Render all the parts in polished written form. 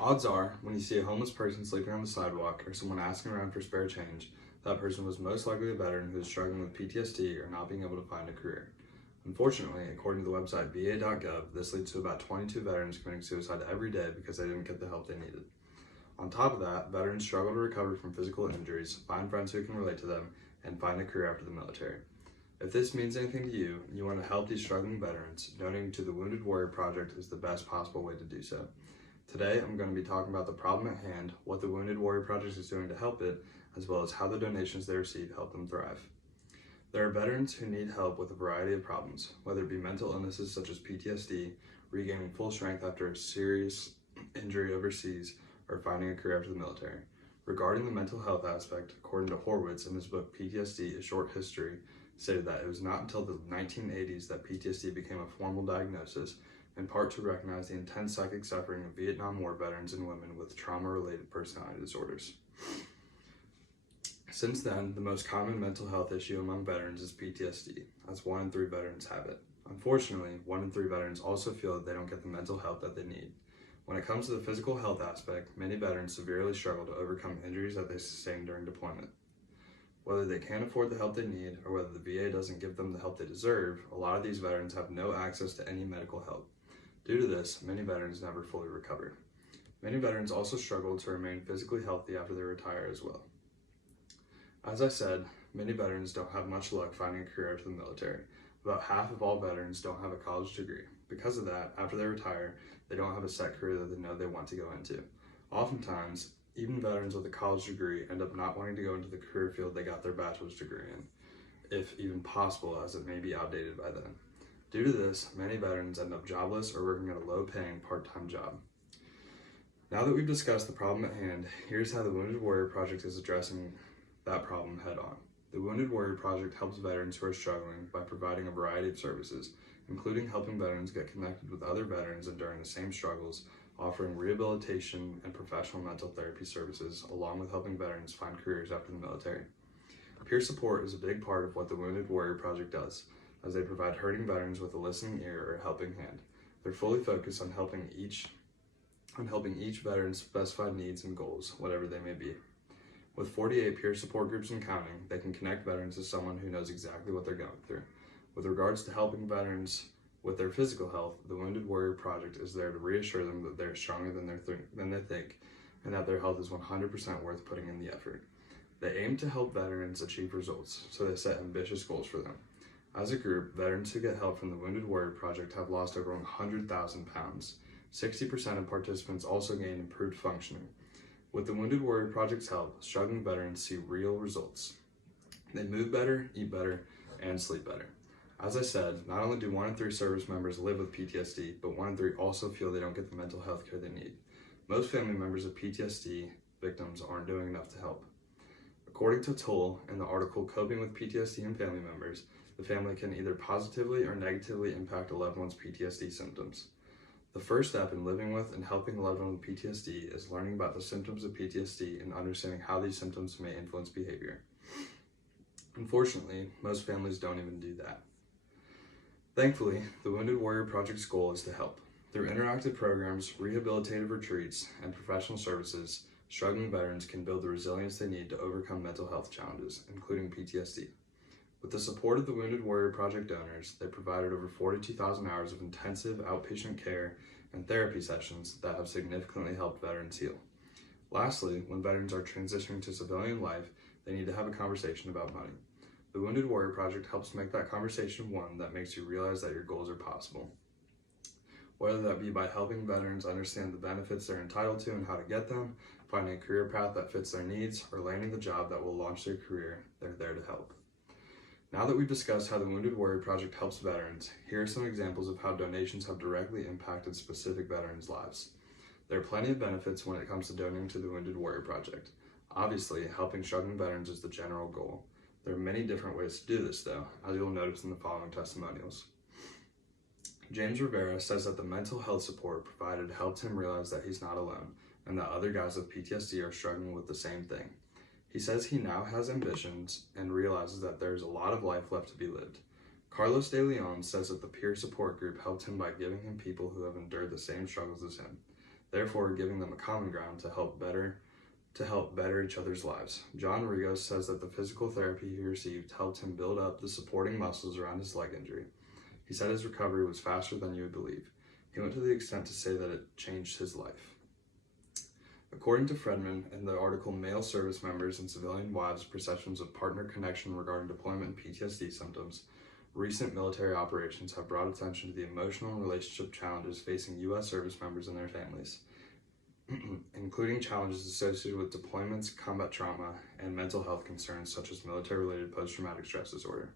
Odds are, when you see a homeless person sleeping on the sidewalk or someone asking around for spare change, that person was most likely a veteran who is struggling with PTSD or not being able to find a career. Unfortunately, according to the website va.gov, this leads to about 22 veterans committing suicide every day because they didn't get the help they needed. On top of that, veterans struggle to recover from physical injuries, find friends who can relate to them, and find a career after the military. If this means anything to you, and you want to help these struggling veterans, donating to the Wounded Warrior Project is the best possible way to do so. Today, I'm going to be talking about the problem at hand, what the Wounded Warrior Project is doing to help it, as well as how the donations they receive help them thrive. There are veterans who need help with a variety of problems, whether it be mental illnesses such as PTSD, regaining full strength after a serious injury overseas, or finding a career after the military. Regarding the mental health aspect, according to Horwitz in his book PTSD, A Short History, stated that it was not until the 1980s that PTSD became a formal diagnosis, in part to recognize the intense psychic suffering of Vietnam War veterans and women with trauma-related personality disorders. Since then, the most common mental health issue among veterans is PTSD, as 1 in 3 veterans have it. Unfortunately, 1 in 3 veterans also feel that they don't get the mental help that they need. When it comes to the physical health aspect, many veterans severely struggle to overcome injuries that they sustained during deployment. Whether they can't afford the help they need or whether the VA doesn't give them the help they deserve, a lot of these veterans have no access to any medical help. Due to this, many veterans never fully recover. Many veterans also struggle to remain physically healthy after they retire as well. As I said, many veterans don't have much luck finding a career after the military. About half of all veterans don't have a college degree. Because of that, after they retire, they don't have a set career that they know they want to go into. Oftentimes, even veterans with a college degree end up not wanting to go into the career field they got their bachelor's degree in, if even possible, as it may be outdated by then. Due to this, many veterans end up jobless or working at a low-paying part-time job. Now that we've discussed the problem at hand, here's how the Wounded Warrior Project is addressing that problem head-on. The Wounded Warrior Project helps veterans who are struggling by providing a variety of services, including helping veterans get connected with other veterans enduring the same struggles, offering rehabilitation and professional mental therapy services, along with helping veterans find careers after the military. Peer support is a big part of what the Wounded Warrior Project does, as they provide hurting veterans with a listening ear or a helping hand. They're fully focused on helping each veteran's specified needs and goals, whatever they may be. With 48 peer support groups and counting, they can connect veterans to someone who knows exactly what they're going through. With regards to helping veterans with their physical health, the Wounded Warrior Project is there to reassure them that they're stronger than they think, and that their health is 100% worth putting in the effort. They aim to help veterans achieve results, so they set ambitious goals for them. As a group, veterans who get help from the Wounded Warrior Project have lost over 100,000 pounds. 60% of participants also gain improved functioning. With the Wounded Warrior Project's help, struggling veterans see real results. They move better, eat better, and sleep better. As I said, not only do 1 in 3 service members live with PTSD, but 1 in 3 also feel they don't get the mental health care they need. Most family members of PTSD victims aren't doing enough to help. According to Toll in the article Coping with PTSD and Family Members, the family can either positively or negatively impact a loved one's PTSD symptoms. The first step in living with and helping a loved one with PTSD is learning about the symptoms of PTSD and understanding how these symptoms may influence behavior. Unfortunately, most families don't even do that. Thankfully, the Wounded Warrior Project's goal is to help. Through interactive programs, rehabilitative retreats, and professional services, struggling veterans can build the resilience they need to overcome mental health challenges, including PTSD. With the support of the Wounded Warrior Project donors, they provided over 42,000 hours of intensive outpatient care and therapy sessions that have significantly helped veterans heal. Lastly, when veterans are transitioning to civilian life, they need to have a conversation about money. The Wounded Warrior Project helps make that conversation one that makes you realize that your goals are possible. Whether that be by helping veterans understand the benefits they're entitled to and how to get them, finding a career path that fits their needs, or landing the job that will launch their career, they're there to help. Now that we've discussed how the Wounded Warrior Project helps veterans, here are some examples of how donations have directly impacted specific veterans' lives. There are plenty of benefits when it comes to donating to the Wounded Warrior Project. Obviously, helping struggling veterans is the general goal. There are many different ways to do this, though, as you'll notice in the following testimonials. James Rivera says that the mental health support provided helped him realize that he's not alone, and that other guys with PTSD are struggling with the same thing. He says he now has ambitions and realizes that there's a lot of life left to be lived. Carlos de Leon says that the peer support group helped him by giving him people who have endured the same struggles as him. therefore giving them a common ground to help better each other's lives. John Rigos says that the physical therapy he received helped him build up the supporting muscles around his leg injury. He said his recovery was faster than you would believe. He went to the extent to say that it changed his life. According to Fredman in the article Male Service Members and Civilian Wives' Perceptions of Partner Connection Regarding Deployment and PTSD Symptoms, recent military operations have brought attention to the emotional and relationship challenges facing U.S. service members and their families, including challenges associated with deployments, combat trauma, and mental health concerns such as military-related post-traumatic stress disorder.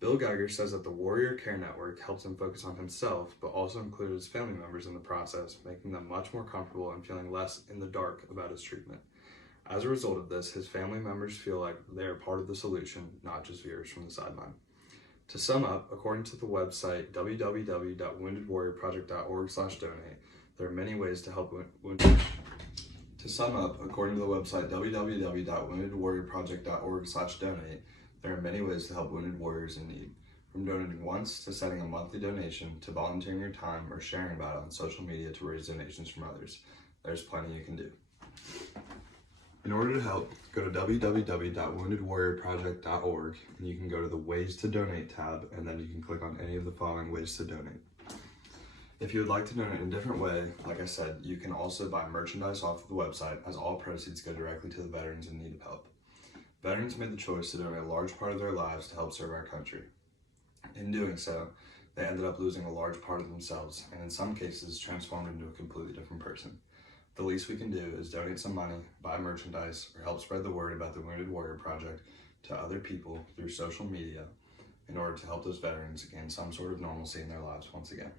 Bill Geiger says that the Warrior Care Network helps him focus on himself, but also included his family members in the process, making them much more comfortable and feeling less in the dark about his treatment. As a result of this, his family members feel like they are part of the solution, not just viewers from the sideline. To sum up, according to the website www.woundedwarriorproject.org/donate, there are many ways to help wounded. To sum up, according to the website www.woundedwarriorproject.org/donate, there are many ways to help wounded warriors in need. From donating once to setting a monthly donation to volunteering your time or sharing about it on social media to raise donations from others, there's plenty you can do. In order to help, go to www.woundedwarriorproject.org and you can go to the Ways to Donate tab, and then you can click on any of the following ways to donate. If you would like to donate in a different way, like I said, you can also buy merchandise off of the website, as all proceeds go directly to the veterans in need of help. Veterans made the choice to donate a large part of their lives to help serve our country. In doing so, they ended up losing a large part of themselves, and in some cases transformed into a completely different person. The least we can do is donate some money, buy merchandise, or help spread the word about the Wounded Warrior Project to other people through social media in order to help those veterans gain some sort of normalcy in their lives once again.